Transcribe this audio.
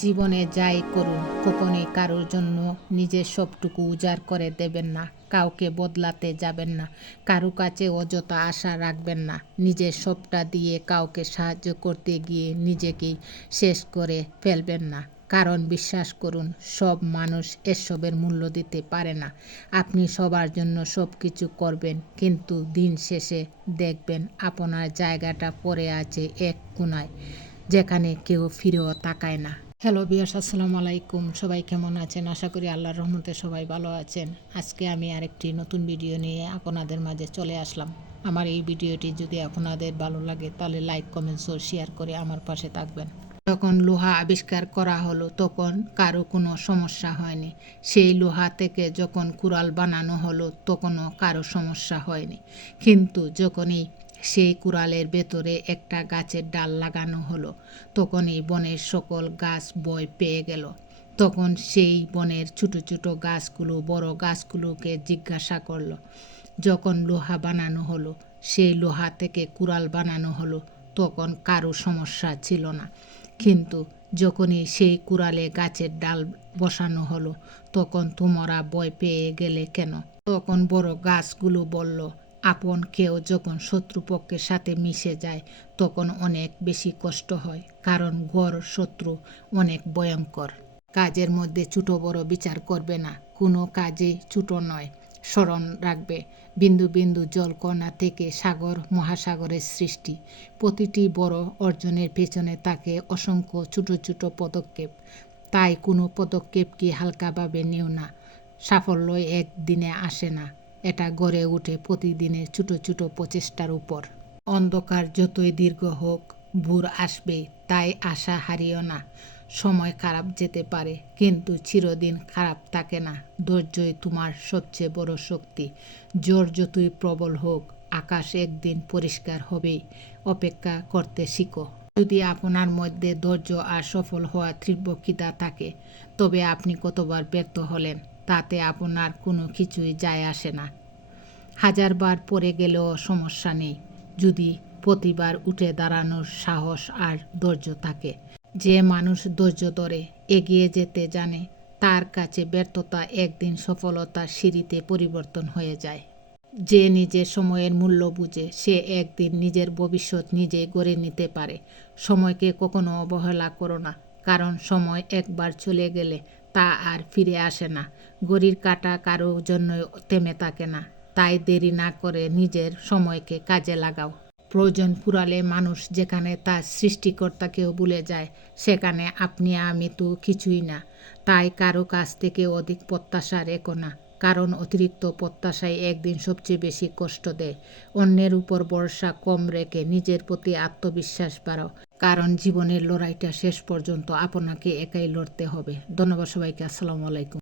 জীবনে যাই করুন কখনোই কারোর জন্য নিজের সবটুকু উজাড় করে দেবেন না। কাউকে বদলাতে যাবেন না। কারো কাছে অযথা আশা রাখবেন না। নিজের সবটা দিয়ে কাউকে সাহায্য করতে গিয়ে নিজেকেই শেষ করে ফেলবেন না। কারণ বিশ্বাস করুন, সব মানুষ এসবের মূল্য দিতে পারে না। আপনি সবার জন্য সব কিছু করবেন, কিন্তু দিন শেষে দেখবেন আপনার জায়গাটা পড়ে আছে এক কোণায়, যেখানে কেউ ফিরেও তাকায় না। হ্যালো বিয়ার্স, আসসালামু আলাইকুম। সবাই কেমন আছেন? আশা করি আল্লাহর রহমতে সবাই ভালো আছেন। আজকে আমি আরেকটি নতুন ভিডিও নিয়ে আপনাদের মাঝে চলে আসলাম। আমার এই ভিডিওটি যদি আপনাদের ভালো লাগে তাহলে লাইক, কমেন্টস ও শেয়ার করে আমার পাশে থাকবেন। যখন লোহা আবিষ্কার করা হলো তখন কারো কোনো সমস্যা হয়নি। সেই লোহা থেকে যখন কুড়াল বানানো হলো তখনও কারো সমস্যা হয়নি। কিন্তু যখনই সেই কুড়ালের ভেতরে একটা গাছের ডাল লাগানো হলো তখনই বনের সকল গাছ ভয় পেয়ে গেল। তখন সেই বনের ছোট ছোট গাছগুলো বড় গাছগুলোকে জিজ্ঞাসা করলো, যখন লোহা বানানো হলো, সেই লোহা থেকে কুড়াল বানানো হলো, তখন কারো সমস্যা ছিল না। কিন্তু যখনই সেই কুড়ালে গাছের ডাল বসানো হলো তখন তোমরা ভয় পেয়ে গেলে কেন? তখন বড় গাছগুলো বলল, আপন কেউ যখন শত্রুপক্ষের সাথে মিশে যায় তখন অনেক বেশি কষ্ট হয়, কারণ গড় শত্রু অনেক ভয়ঙ্কর। কাজের মধ্যে ছোট বড় বিচার করবে না, কোনো কাজে ছোট নয়। স্মরণ রাখবে, বিন্দু বিন্দু জলকণা থেকে সাগর মহাসাগরের সৃষ্টি। প্রতিটি বড় অর্জনের পেছনে থাকে অসংখ্য ছোট ছোট পদক্ষেপ। তাই কোনো পদক্ষেপকে হালকাভাবে নিও না। সাফল্য একদিনে আসে না, এটা গড়ে ওঠে প্রতিদিনের ছোট ছোট প্রচেষ্টার উপর। অন্ধকার যতই দীর্ঘ হোক, ভোর আসবে, তাই আশা হারিও না। সময় খারাপ যেতে পারে, কিন্তু চিরদিন খারাপ থাকে না। ধৈর্যই তোমার সবচেয়ে বড় শক্তি। ঝড় যতই প্রবল হোক, আকাশ একদিন পরিষ্কার হবেই। অপেক্ষা করতে শিখো। যদি আপনার মধ্যে ধৈর্য আর সফল হওয়ার তীব্র খিদা থাকে, তবে আপনি কতবার ব্যর্থ হলেন তাতে আপনার কোনো কিছুই যায় আসে না। হাজারবার পড়ে গেলেও সমস্যা নেই, যদি প্রতিবার উঠে দাঁড়ানোর সাহস আর ধৈর্য থাকে। যে মানুষ ধৈর্য ধরে এগিয়ে যেতে জানে, তার কাছে ব্যর্থতা একদিন সফলতার সিঁড়িতে পরিবর্তন হয়ে যায়। যে নিজের সময়ের মূল্য বুঝে সে একদিন নিজের ভবিষ্যৎ নিজে গড়ে নিতে পারে। সময়কে কখনো অবহেলা করো না, কারণ সময় একবার চলে গেলে তা আর ফিরে আসে না। ঘড়ির কাঁটা কারো জন্যই থেমে থাকে না, তাই দেরি না করে নিজের সময়কে কাজে লাগাও। প্রয়োজন ফুরালে মানুষ যেখানে তার সৃষ্টিকর্তাকেও ভুলে যায়, সেখানে আপনি আমি তো কিছুই না। তাই কারো কাছ থেকে অধিক প্রত্যাশা রেখো না, কারণ অতিরিক্ত প্রত্যাশাই একদিন সবচেয়ে বেশি কষ্ট দেয়। অন্যের উপর ভরসা কম রেখে নিজের প্রতি আত্মবিশ্বাস বাড়াও, কারণ জীবনের লড়াইটা শেষ পর্যন্ত আপনাকে একাই লড়তে হবে। ধন্যবাদ সবাইকে। আসসালামু আলাইকুম।